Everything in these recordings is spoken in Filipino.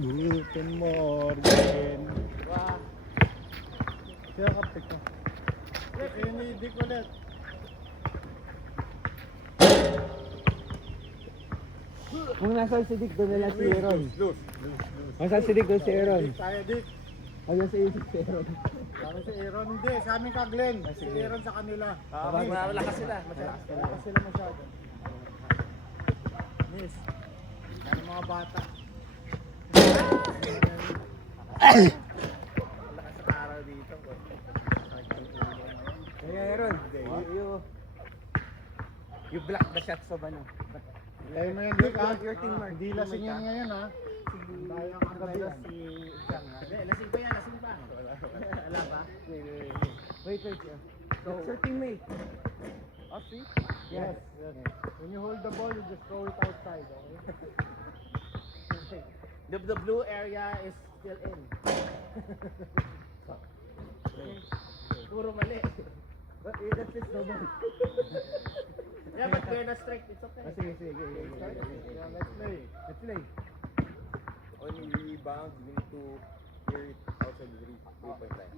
Guten Morgen. Wow. Kaya kapit ka. Inidik ulit. Kung nasaan si Dick, doon nila si Aaron. Loose. Kung nasaan si Dick, doon si Aaron. Dik tayo, Dik. Ayun si Isip si Aaron. Kami si Aaron, hindi. Sa amin ka, Glenn. Si Aaron sa kanila. Malakas sila. Malakas sila masyado. Miss. Ano mga bata? Malakas sa araw dito. Kaya Aaron, you block the shots of ano. Kaya mo yan, Dik, ha? Your teamwork. Hindi lasing yan ngayon, ha? Tayo ang kagabi yan. Lasing pa yan, lasing pa. Alam ba? Wait. So, it's your teammate. Oh, see? Yes. When you hold the ball, you just throw it outside, okay? The blue area is still in. Puro mali. That's it, no ball. Yeah, but they're not strike. It's okay. Sige. Yeah, let's play. Let's play. On rebound, you need to clear it outside the three-point line.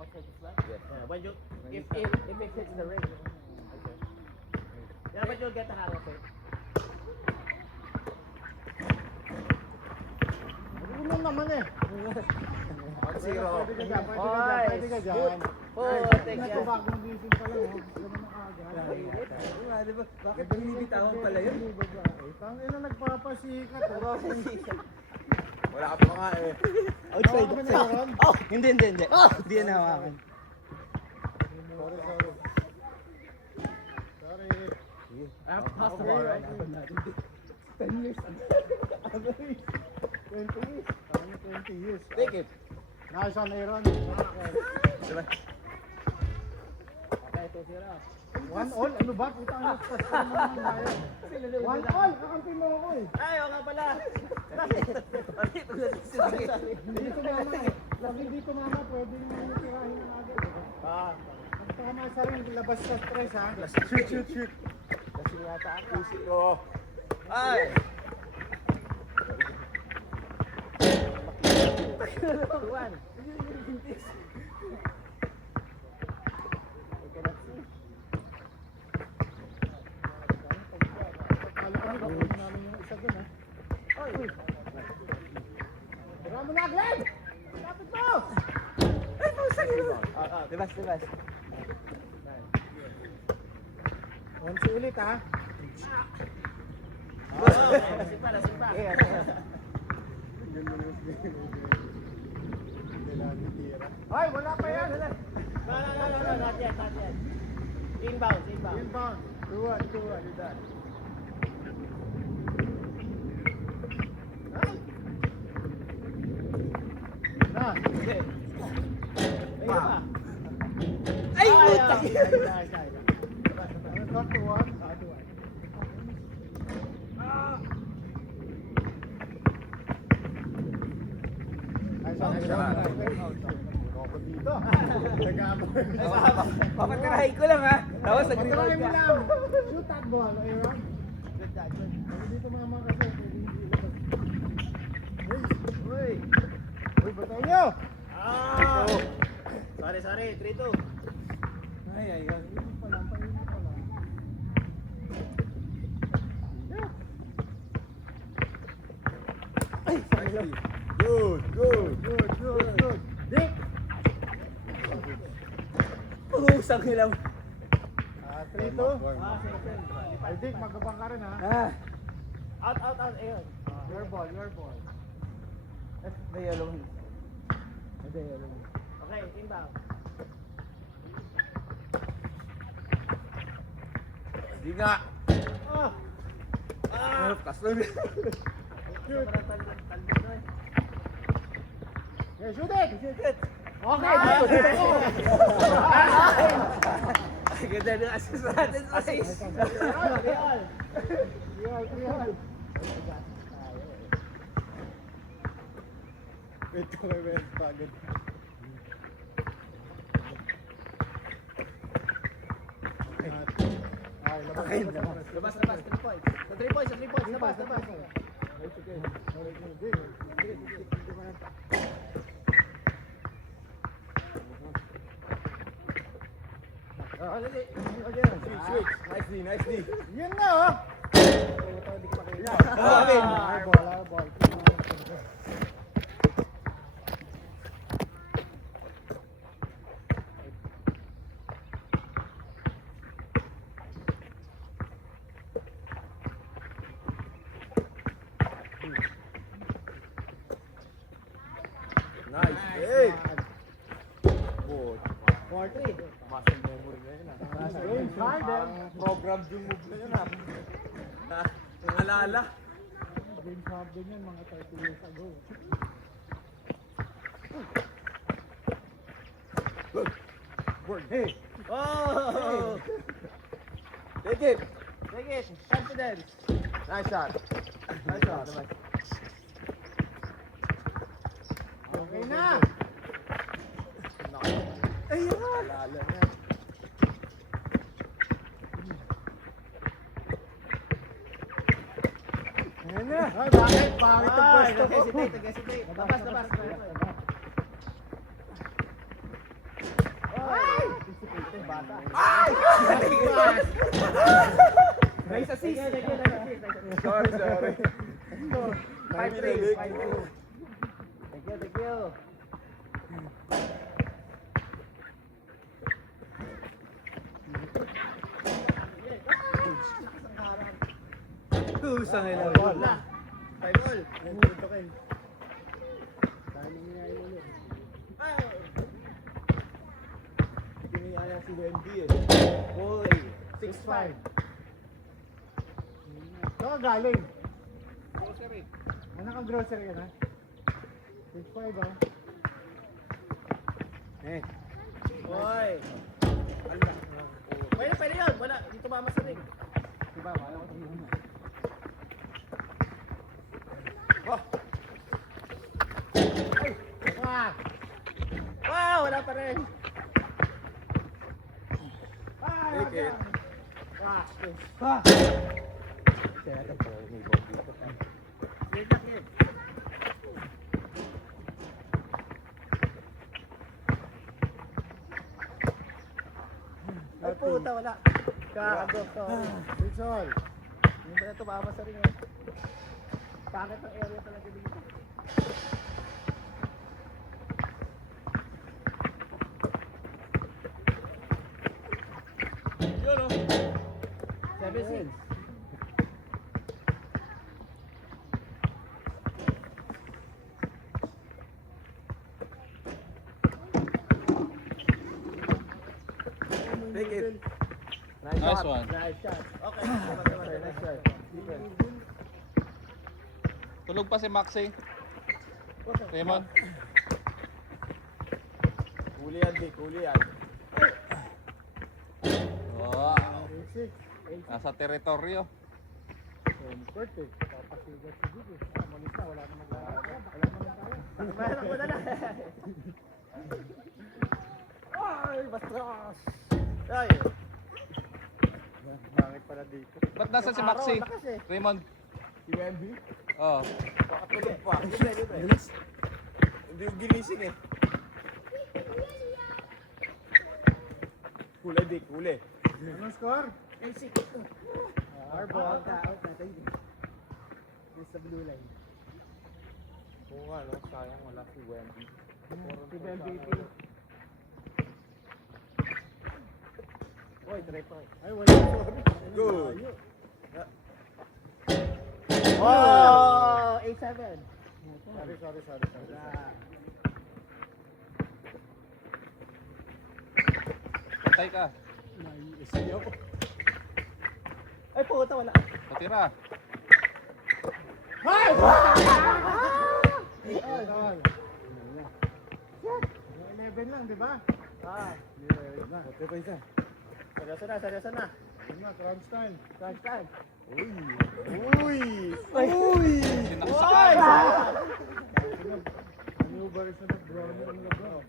Outside the slot? Yes. Yeah, when you, if it hits the ring. Okay. Yeah, but you'll get the hang of it. Ano naman eh? Zero. Pwede ka dyan, pwede ka dyan. Good. Oh, take Ito care. bagong gising pa lang, oh. Ganun ang aga. Diba? Bakit binibitawan pala yun? Tangin na nagpapasikat. Wala ka pa nga eh. Outside. Kami na yun. Hindi. Hindi yan hawakan. Sorry. I have to pass the ball, right? 10 years ago. 20 years. Kami 20 years. Take it. Nice on Aaron. Diba? Okay, 2-0. One all? Ano ba? Puta ang nagpas ko naman ng bayan. One all? Kakampi mo ako eh. Ay, oo nga pala. Hindi tumama eh. Lagi hindi tumama, pwede nyo tirahin ng agad. Ah, Pagkama sa rin, labas sa stress ha. Shoot. kasi yata ako. 2-0. Ay! One. Kala ko nakuha namin yung isa dun ha. Tira mo na, Glenn! Lapit mo! Ay, pusang yun! Dibas. Onsi ulit ha. Lasing pa. Ay, wala pa yan! No, not yet. Inbound. Inbound. 2-1, you're done. Na! Ayun pa. Ay, puta! Ano to, 2-1? Ako dito. Nag-aamoy. Papatirahin ko lang ha. Tapos Patry nag-reload mo ka. lang. Shoot that ball, Aaron. Dito mama kasi. Uy, batay nyo! Ah! Sorry. 3-2. Ay. Painit pa lang. Good. Dick! Pusang hilaw. 3-2. Ay, Dick, magkabang ka rin ha. Ah. Out. Ayun. Your ball. The yellow one. Okay, inbound. Di nga. Kaslog. Yeah, shoot it! Okay, Ay, ganda ng assist natin. Assist. Real. Ito may best pagod. Labas. 3 points. Labas. It's okay. dali. Switch. Nice D. Yun na, oh. Hindi ko makita. Airball. Nice. Hey! Boy. 4-3. Muscle memory na yun James Harden. Programmed yung move na yun Naalala. James Harden yun, mga 30 years ago. Word. Hey! Oh! Take it! Take it. Confidence. Nice shot. Nice shot. Okay na. Ayun! Naalala na. Ayan na. Ay, bakit? Bakit ang pwesto ko? Hesitate. Labas. Ay! Bata. Ay! Nice assist. Sorry. 5-3. Thank you. Kusang ina. Wala. Time all. Tutukin. Timing niya yun ulit. Piniyaya si Wendy Boy. 6-5. Saan ka galing? Grocery. Ano kang grocery ka na? 6-5 ah. Boy. Pwede yun. Wala. Dito mama sa ring. Diba? Wala ko tingin mo. Ah! Wow, wala pa rin. Take it. Ah! Ay puta, wala. Kago to. It's all. Hindi na tumama sa ring. Eh. Pangit ang area talaga dito. Yun o. 7-6. Take it. Nice one. Nice shot. Okay. Nice shot. Tulog pa si Maxi. Raymond. Huli yan, Dick. Huli yan. Wow. 6. Nasa teritoryo. Court eh. Papasigat si Dick eh. Ah, malista. Wala na maglalaro. Wala na maglalaro. Meron ko na lang. Ay! Bastos! Ay. Bangit pala dito. Ba't nasa si Maxi? Araw, lakas eh. Raymond. Si Wendy. Oh. Pakatulog pa. Libre. Hindi yung ginising eh. Huli, Dick. Huli. Anong score? 8-6. Airball. Out na. Sa blue line. Oo nga, no? Sayang wala si Wendy. Si MVP. Oy, try pa. Ay, wala. Sorry. Good. Layo. Oh! 8-7. Sorry. Patay ka. Nai-SC ako. Ay, puta, wala. Patira. Ay! Ay! 11 lang, di ba? Ah, 11 lang. Ito pa isa. seryoso na. Yun na, crunch time. Crunch time. Uy! Sinaksak. Maneuver is na Bronny ang labang.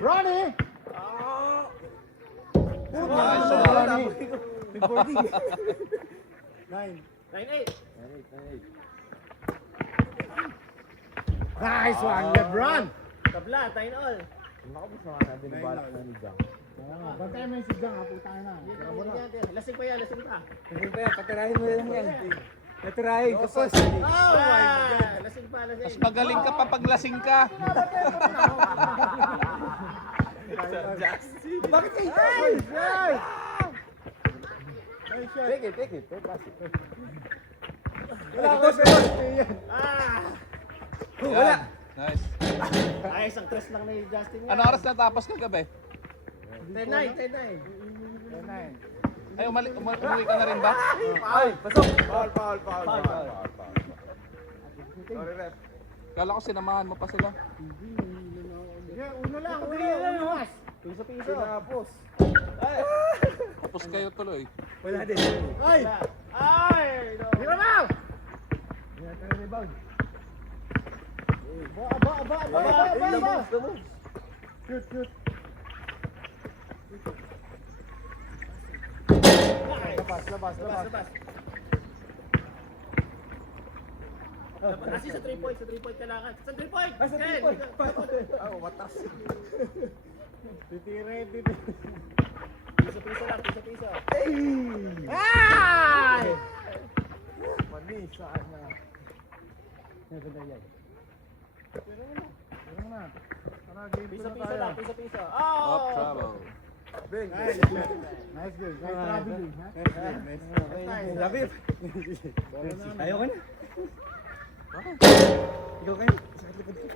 Bronny! Nice one. Reporting. 9. 9-8. Nice one, Lebron! Tabla, 9-all. Nakapos na nga binabalak na ni Jang. Bantay mo yung si Jang, putang na. Tira mo na. Lasing pa yan, lasing pa. Hindi pa yan, patirahin mo lang yan. Natirahin, kapos. Oh my God! Lasing pa, lasing. Mas magaling ka pa pag lasing ka. Bakit kayo? Ay! Ay! Ay, shot. Take it. Pass it. Wala ko sa yan. Wala. Nice. Ayos, ang tres lang ni Justin yan. Ano oras na tapos kagabi? 10-9. Ay, umuwi ka na rin ba? Ay, pasok. Foul. Sorry, ref. Kala ko sinamahan mo pa sila. Sige, uno lang. Piso-piso. Tinapos. Tapos kayo tuloy. Wala din. Ay! Ay! No. Tira mo! Yan tayo rebound. Ba! Shoot. Labas. Kasi sa 3 points, kailangan. Sa 3 points! Sa 3 point. Watas. Titire. Piso-piso lang, piso-piso. Ay! Manis. Saan na? Tira mo na. Para game to na Piso-piso tayo. lang, piso-piso. Up trouble. Beng. Nice game. Nice traveling, ha? Love it. Ayaw ka na. Okay. Ikaw kayo. Sakit likod ko.